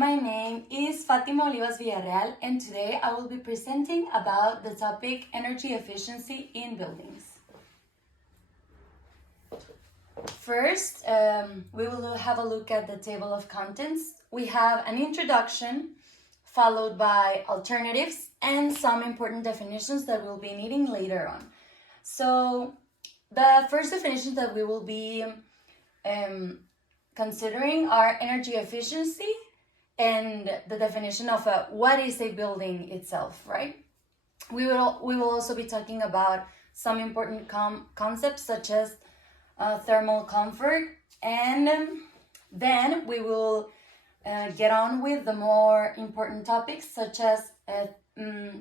my name is Fatima Olivas Villarreal, and today I will be presenting about the topic energy efficiency in buildings. First, we will have a look at the table of contents. We have an introduction, followed by alternatives and some important definitions that we'll be needing later on. So, the first definitions that we will be considering are energy efficiency and the definition of what is a building itself, right? We will also be talking about some important concepts such as thermal comfort, and then we will get on with the more important topics such as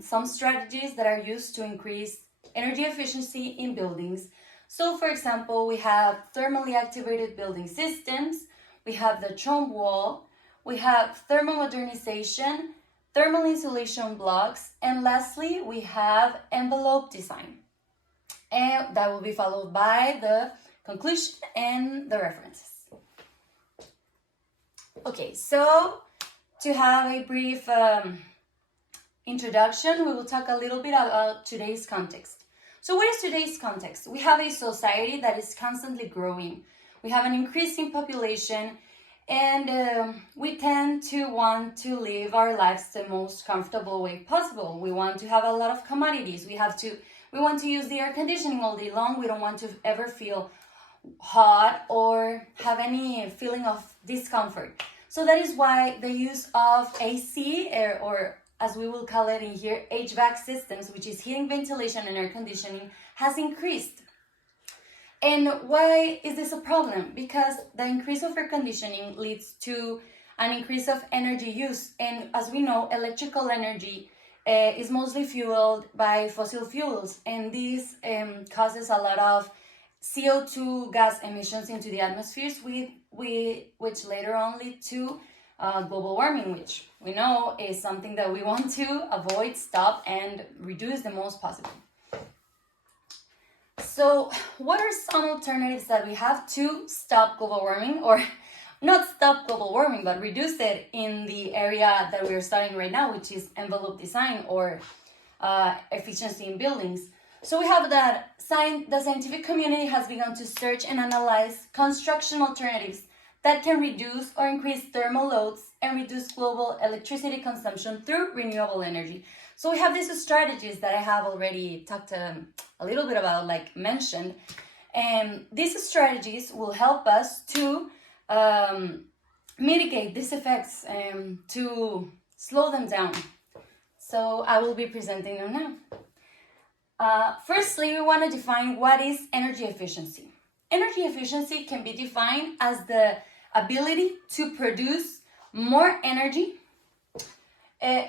some strategies that are used to increase energy efficiency in buildings. So, for example, we have thermally activated building systems, we have the Trombe wall, we have thermal modernization, thermal insulation blocks, and lastly, we have envelope design. And that will be followed by the conclusion and the references. Okay, so to have a brief introduction, we will talk a little bit about today's context. So what is today's context? We have a society that is constantly growing. We have an increasing population, and we tend to want to live our lives the most comfortable way possible. We want to have a lot of commodities. We want to use the air conditioning all day long. We don't want to ever feel hot or have any feeling of discomfort. So that is why the use of AC, or as we will call it in here, HVAC systems, which is heating, ventilation, and air conditioning, has increased. And why is this a problem? Because the increase of air conditioning leads to an increase of energy use. And as we know, electrical energy is mostly fueled by fossil fuels. And this causes a lot of CO2 gas emissions into the atmospheres, which later on lead to global warming, which we know is something that we want to avoid, stop, and reduce the most possible. So what are some alternatives that we have to stop global warming, or not stop global warming, but reduce it in the area that we're studying right now, which is envelope design or efficiency in buildings? So we have that the scientific community has begun to search and analyze construction alternatives that can reduce or increase thermal loads and reduce global electricity consumption through renewable energy. So we have these strategies that I have already talked a little bit about, like mentioned, and these strategies will help us to mitigate these effects and to slow them down. So I will be presenting them now. Firstly, we want to define what is energy efficiency. Energy efficiency can be defined as the ability to produce more energy. To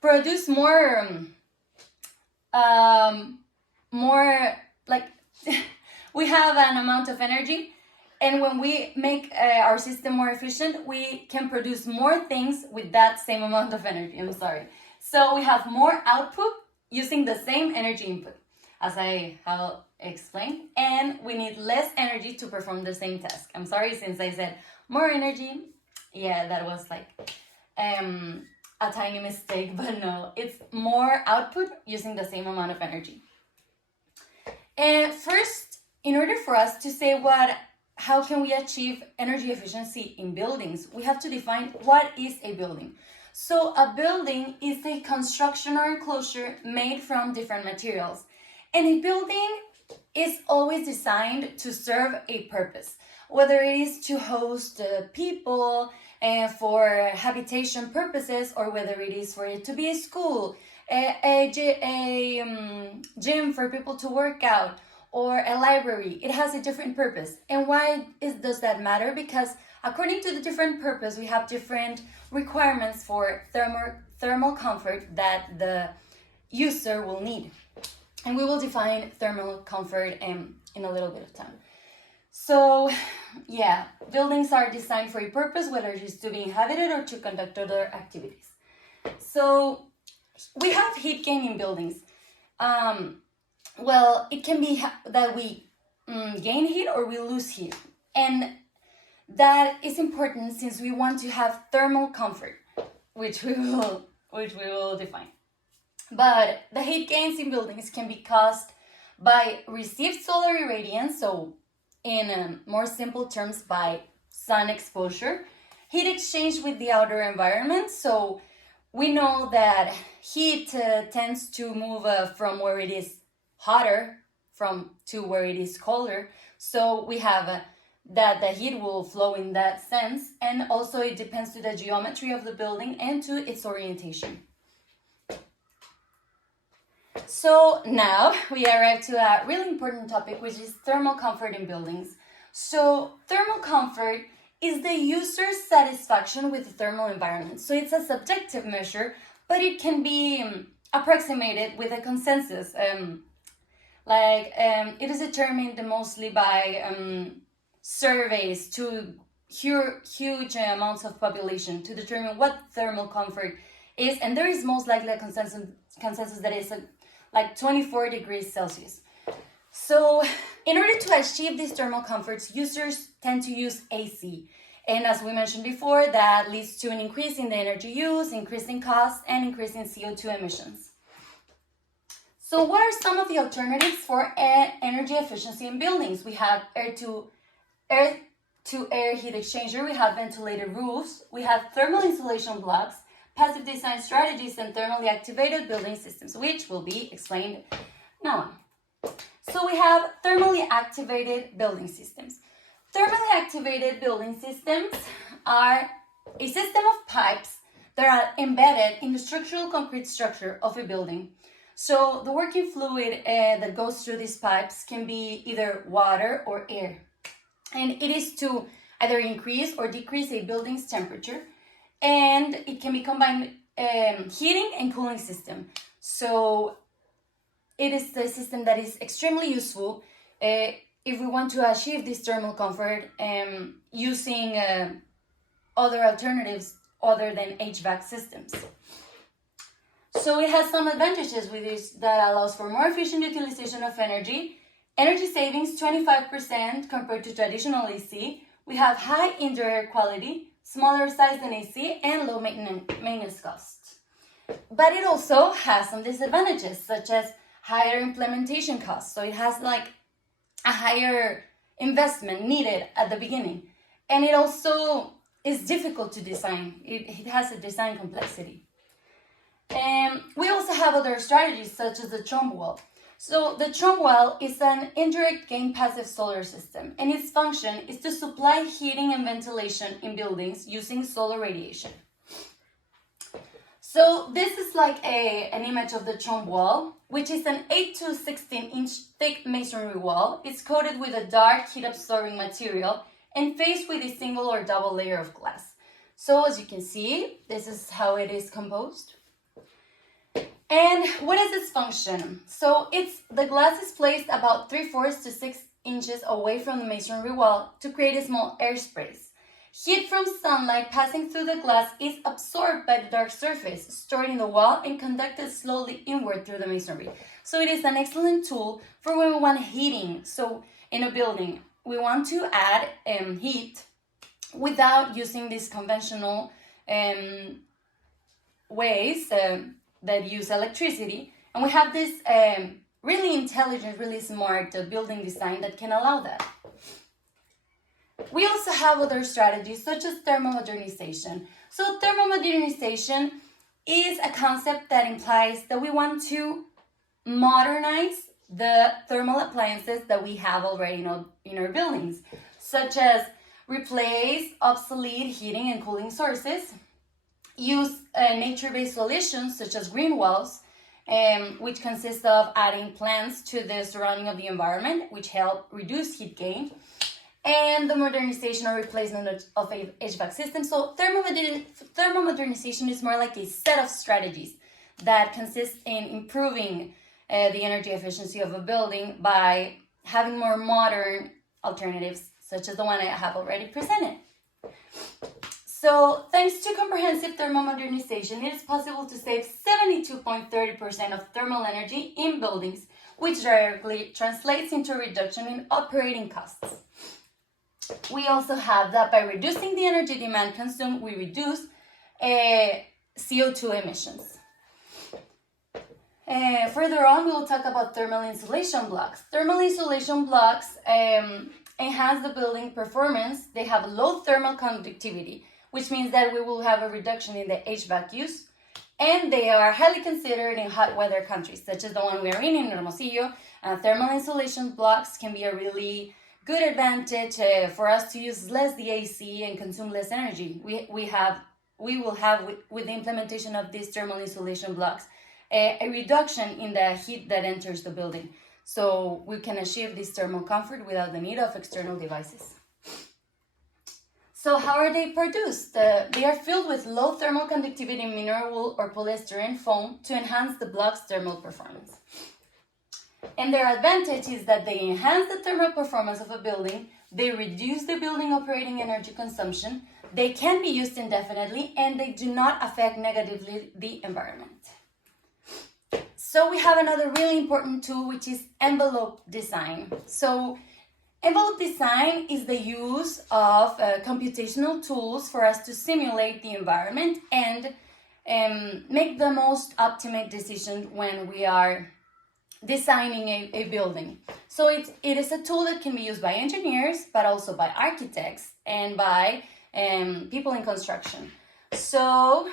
produce more, we have an amount of energy, and when we make our system more efficient, we can produce more things with that same amount of energy. So we have more output using the same energy input, as I have explained, and we need less energy to perform the same task. I'm sorry, since I said more energy. Yeah, that was like a tiny mistake, but no, it's more output using the same amount of energy. And first, in order for us to say how can we achieve energy efficiency in buildings, we have to define what is a building. So a building is a construction or enclosure made from different materials. And a building is always designed to serve a purpose, whether it is to host people for habitation purposes, or whether it is for it to be a school, a gym for people to work out, or a library. It has a different purpose. And why does that matter? Because according to the different purpose, we have different requirements for thermal comfort that the user will need. And we will define thermal comfort in a little bit of time. So, yeah, buildings are designed for a purpose, whether it is to be inhabited or to conduct other activities. So, we have heat gain in buildings. Well, it can be that we gain heat or we lose heat. And that is important since we want to have thermal comfort, which we will define. But the heat gains in buildings can be caused by received solar irradiance, so in more simple terms, by sun exposure, heat exchange with the outer environment. So we know that heat tends to move from where it is hotter to where it is colder. So we have that the heat will flow in that sense, and also it depends to the geometry of the building and to its orientation. So now we arrive to a really important topic, which is thermal comfort in buildings. So thermal comfort is the user's satisfaction with the thermal environment. So it's a subjective measure, but it can be approximated with a consensus. It is determined mostly by surveys to huge amounts of population to determine what thermal comfort is, and there is most likely a consensus that is like 24 degrees Celsius. So in order to achieve these thermal comforts, users tend to use AC. And as we mentioned before, that leads to an increase in the energy use, increasing costs, and increasing CO2 emissions. So what are some of the alternatives for energy efficiency in buildings? We have air-to-air heat exchanger, we have ventilated roofs, we have thermal insulation blocks, passive design strategies, and thermally activated building systems, which will be explained now. So we have thermally activated building systems. Thermally activated building systems are a system of pipes that are embedded in the structural concrete structure of a building. So the working fluid that goes through these pipes can be either water or air. And it is to either increase or decrease a building's temperature. And it can be combined heating and cooling system. So it is the system that is extremely useful if we want to achieve this thermal comfort using other alternatives other than HVAC systems. So it has some advantages with this that allows for more efficient utilization of energy savings 25% compared to traditional AC. We have high indoor air quality, smaller size than AC, and low maintenance costs. But it also has some disadvantages, such as higher implementation costs. So it has like a higher investment needed at the beginning. And it also is difficult to design. It has a design complexity. And we also have other strategies, such as the Trombe wall. So the Trombe wall is an indirect gain passive solar system, and its function is to supply heating and ventilation in buildings using solar radiation. So this is like an image of the Trombe wall, which is an 8 to 16 inch thick masonry wall. It's coated with a dark heat absorbing material and faced with a single or double layer of glass. So as you can see, this is how it is composed. And what is its function? So the glass is placed about 3/4 to 6 inches away from the masonry wall to create a small air sprays. Heat from sunlight passing through the glass is absorbed by the dark surface, stored in the wall, and conducted slowly inward through the masonry. So it is an excellent tool for when we want heating. So in a building, we want to add heat without using these conventional ways that use electricity. And we have this really intelligent, really smart building design that can allow that. We also have other strategies such as thermomodernization. So thermomodernization is a concept that implies that we want to modernize the thermal appliances that we have already in our buildings, such as replace obsolete heating and cooling sources, use nature-based solutions such as green walls, which consist of adding plants to the surrounding of the environment, which help reduce heat gain, and the modernization or replacement of HVAC systems. So thermomodernization is more like a set of strategies that consist in improving the energy efficiency of a building by having more modern alternatives, such as the one I have already presented. So thanks to comprehensive thermomodernization, it is possible to save 72.30% of thermal energy in buildings, which directly translates into a reduction in operating costs. we also have that by reducing the energy demand consumed, we reduce CO2 emissions. Further on, we will talk about thermal insulation blocks. Thermal insulation blocks enhance the building performance. They have low thermal conductivity, which means that we will have a reduction in the HVAC use. And they are highly considered in hot weather countries, such as the one we are in Hermosillo. Thermal insulation blocks can be a really good advantage for us to use less the AC and consume less energy. We will have with the implementation of these thermal insulation blocks a reduction in the heat that enters the building. So we can achieve this thermal comfort without the need of external devices. So how are they produced? They are filled with low thermal conductivity mineral wool or polystyrene foam to enhance the block's thermal performance. And their advantage is that they enhance the thermal performance of a building, they reduce the building operating energy consumption, they can be used indefinitely, and they do not affect negatively the environment. So we have another really important tool, which is envelope design. So envelope design is the use of computational tools for us to simulate the environment and make the most optimate decision when we are designing a building. So it is a tool that can be used by engineers, but also by architects and by people in construction. So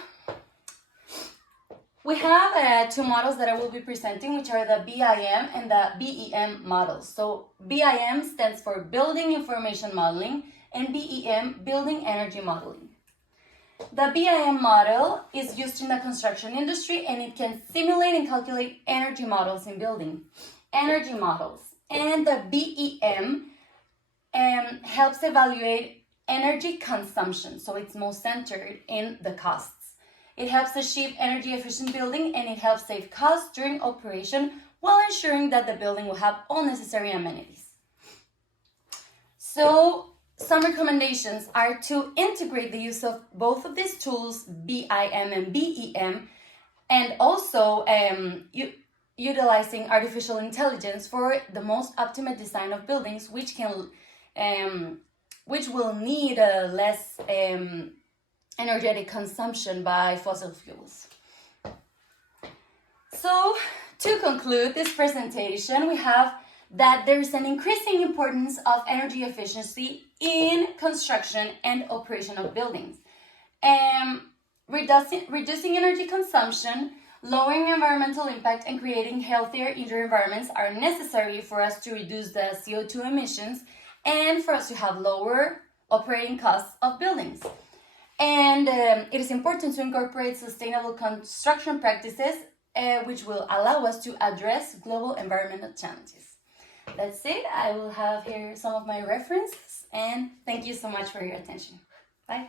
we have two models that I will be presenting, which are the BIM and the BEM models. So BIM stands for Building Information Modeling and BEM, Building Energy Modeling. The BIM model is used in the construction industry and it can simulate and calculate energy models in building, energy models. And the BEM helps evaluate energy consumption, so it's more centered in the costs. It helps achieve energy efficient building and it helps save costs during operation while ensuring that the building will have all necessary amenities. So some recommendations are to integrate the use of both of these tools, BIM and BEM, and also utilizing artificial intelligence for the most optimal design of buildings, which will need less energetic consumption by fossil fuels. So to conclude this presentation, we have that there's an increasing importance of energy efficiency in construction and operation of buildings. Reducing energy consumption, lowering environmental impact, and creating healthier indoor environments are necessary for us to reduce the CO2 emissions and for us to have lower operating costs of buildings. And it is important to incorporate sustainable construction practices, which will allow us to address global environmental challenges. That's it. I will have here some of my references, and thank you so much for your attention. Bye.